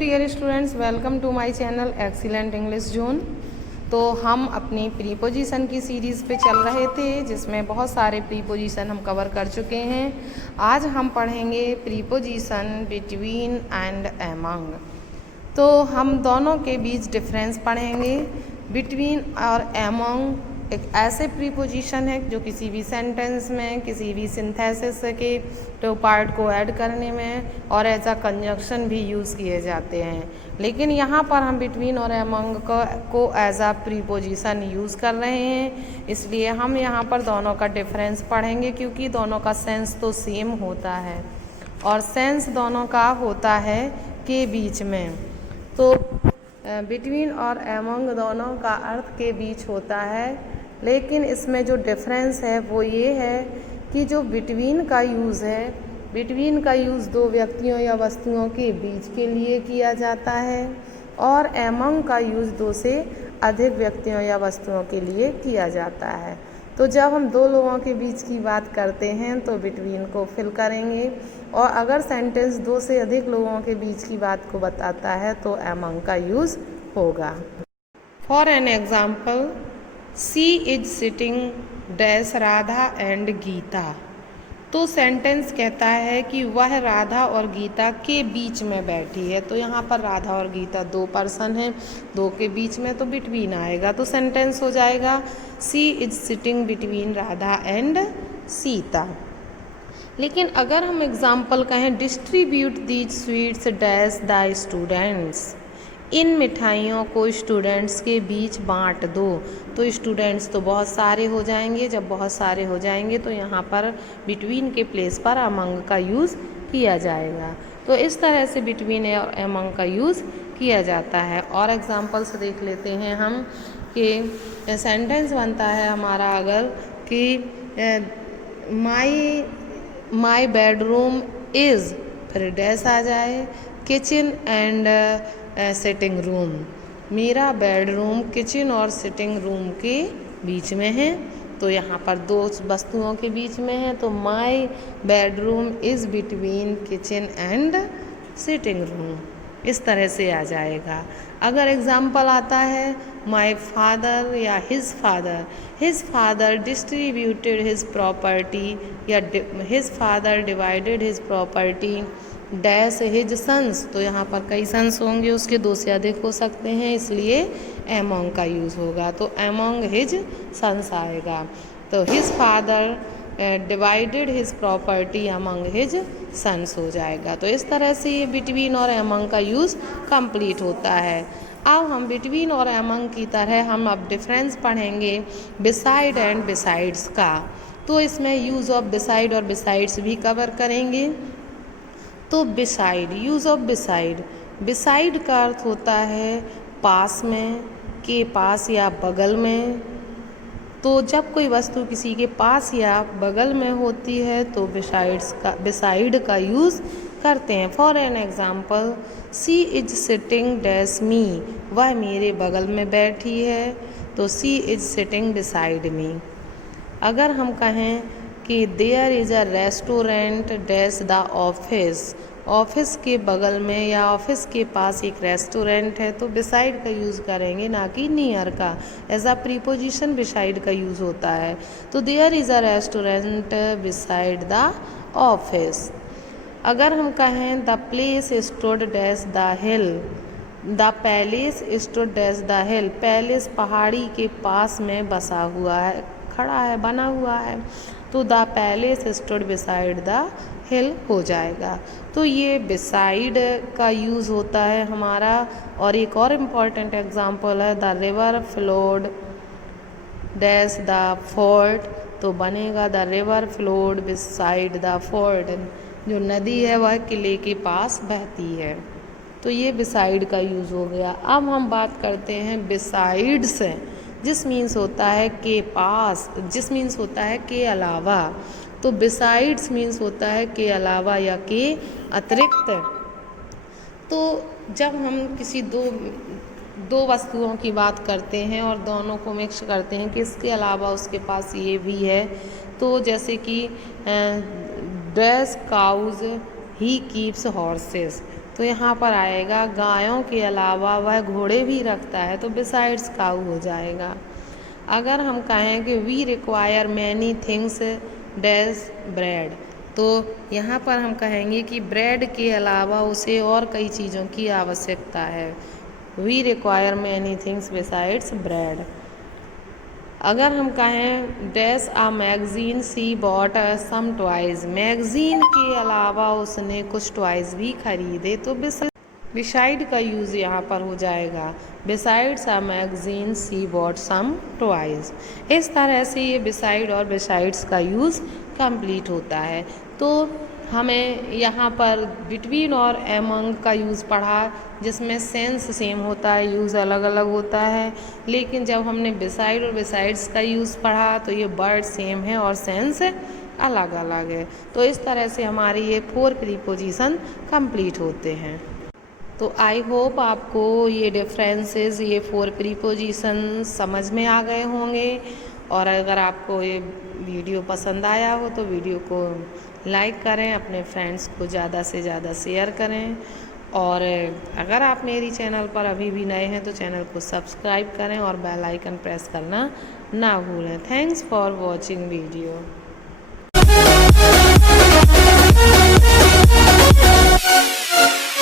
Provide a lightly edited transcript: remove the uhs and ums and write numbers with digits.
Dear students, welcome to my channel excellent English zone. तो हम अपनी प्रीपोजिशन की सीरीज़ पे चल रहे थे, जिसमें बहुत सारे प्रीपोजिशन हम कवर कर चुके हैं। आज हम पढ़ेंगे प्रीपोजिशन बिटवीन एंड एमंग। तो हम दोनों के बीच डिफरेंस पढ़ेंगे। बिटवीन और एमंग एक ऐसे प्रीपोजिशन है जो किसी भी सेंटेंस में, किसी भी सिंथेसिस के टू पार्ट को ऐड करने में और एज अ कंजक्शन भी यूज़ किए जाते हैं। लेकिन यहाँ पर हम बिटवीन और एमंग को एज अ प्रीपोजिशन यूज़ कर रहे हैं, इसलिए हम यहाँ पर दोनों का डिफरेंस पढ़ेंगे, क्योंकि दोनों का सेंस तो सेम होता है और सेंस दोनों का होता है के बीच में। तो बिटवीन और एमंग दोनों का अर्थ के बीच होता है, लेकिन इसमें जो डिफरेंस है वो ये है कि जो बिटवीन का यूज़ है, बिटवीन का यूज़ दो व्यक्तियों या वस्तुओं के बीच के लिए किया जाता है और एमंग का यूज़ दो से अधिक व्यक्तियों या वस्तुओं के लिए किया जाता है। तो जब हम दो लोगों के बीच की बात करते हैं तो बिटवीन को फिल करेंगे, और अगर सेंटेंस दो से अधिक लोगों के बीच की बात को बताता है तो एमंग का यूज़ होगा। For an example, she is sitting dash Radha and Geeta. तो सेंटेंस कहता है कि वह राधा और गीता के बीच में बैठी है। तो यहाँ पर राधा और गीता दो पर्सन हैं, दो के बीच में तो बिटवीन आएगा, तो सेंटेंस हो जाएगा she is sitting between Radha and Sita. लेकिन अगर हम एग्जाम्पल कहें, distribute these sweets dash the students, इन मिठाइयों को स्टूडेंट्स के बीच बांट दो। तो स्टूडेंट्स तो बहुत सारे हो जाएंगे, जब बहुत सारे हो जाएंगे तो यहाँ पर बिटवीन के प्लेस पर अमंग का यूज़ किया जाएगा। तो इस तरह से बिटवीन और अमंग का यूज़ किया जाता है। और एग्जांपल्स देख लेते हैं हम कि सेंटेंस बनता है हमारा अगर कि माई बेडरूम इज़, फिर डैश आ जाए, किचन एंड सिटिंग रूम। मेरा बेडरूम किचन और सिटिंग रूम के बीच में है। तो यहाँ पर दो वस्तुओं के बीच में है, तो my bedroom is between kitchen and sitting room, इस तरह से आ जाएगा। अगर एग्जाम्पल आता है माई फादर या his father distributed his property, या his father divided his property dash his sons. तो यहाँ पर कई सन्स होंगे, उसके दो से अधिक हो सकते हैं, इसलिए एमंग का यूज़ होगा। तो एमंग हिज सन्स आएगा। तो his father divided his property among his sons हो जाएगा। तो इस तरह से ये बिटवीन और एमंग का यूज़ कंप्लीट होता है। अब हम बिटवीन और एमंग की तरह हम अब डिफरेंस पढ़ेंगे बिसाइड एंड बिसाइड्स का। तो इसमें यूज़ ऑफ बिसाइड और बिसाइड्स भी कवर करेंगे। तो beside, use of beside, beside का अर्थ होता है पास में, के पास या बगल में। तो जब कोई वस्तु किसी के पास या बगल में होती है तो बिसाइड का यूज़ करते हैं। For an example, she is sitting dash me, वह मेरे बगल में बैठी है, तो she is sitting beside me. अगर हम कहें कि there is a restaurant dash the office, office के बगल में या ऑफिस के पास एक रेस्टोरेंट है, तो बिसाइड का यूज़ करेंगे, ना कि नियर का। एज अ प्रीपोजिशन बिसाइड का यूज़ होता है। तो there is a restaurant beside the office. अगर हम कहें the place stood dash the hill, the palace stood dash the hill, palace पहाड़ी के पास में बसा हुआ है, खड़ा है, बना हुआ है, तो the palace stood beside the हिल हो जाएगा। तो ये बिसाइड का यूज़ होता है हमारा। और एक और इम्पॉर्टेंट एग्जांपल है the river flowed dash the fort, तो बनेगा the river flowed beside the fort, जो नदी है वह किले के पास बहती है। तो ये बिसाइड का यूज़ हो गया। अब हम बात करते हैं बिसाइड्स, जिस मीन्स होता है के पास, जिस मीन्स होता है के अलावा। तो बिसाइड्स मीन्स होता है के अलावा या के अतिरिक्त। तो जब हम किसी दो वस्तुओं की बात करते हैं और दोनों को मिक्स करते हैं कि इसके अलावा उसके पास ये भी है, तो जैसे कि dash cows he keeps horses, तो यहाँ पर आएगा गायों के अलावा वह घोड़े भी रखता है, तो बिसाइड्स काऊ हो जाएगा। अगर हम कहें कि we require many things dash bread, तो यहाँ पर हम कहेंगे कि ब्रेड के अलावा उसे और कई चीज़ों की आवश्यकता है। We require many things besides bread. अगर हम कहें dash a magazine she bought some toys, magazine के अलावा उसने कुछ टॉयज भी खरीदे, तो बिसाइड का यूज़ यहाँ पर हो जाएगा। Besides a magazine she bought some toys. इस तरह से ये बिसाइड और बिसाइड्स का यूज़ कंप्लीट होता है। तो हमें यहाँ पर बिटवीन और एमंग का यूज़ पढ़ा, जिसमें सेंस सेम होता है, यूज़ अलग अलग होता है। लेकिन जब हमने बिसाइड और बिसाइड्स का यूज़ पढ़ा तो ये वर्ड सेम है और सेंस अलग अलग है। तो इस तरह से हमारी ये 4 प्रीपोजिशन कंप्लीट होते हैं। तो आई होप आपको ये डिफरेंसेस, ये 4 प्रीपोजिशन समझ में आ गए होंगे। और अगर आपको ये वीडियो पसंद आया हो तो वीडियो को लाइक करें, अपने फ्रेंड्स को ज़्यादा से ज़्यादा शेयर करें। और अगर आप मेरी चैनल पर अभी भी नए हैं तो चैनल को सब्सक्राइब करें और बेल आइकन प्रेस करना ना भूलें। Thanks for watching video.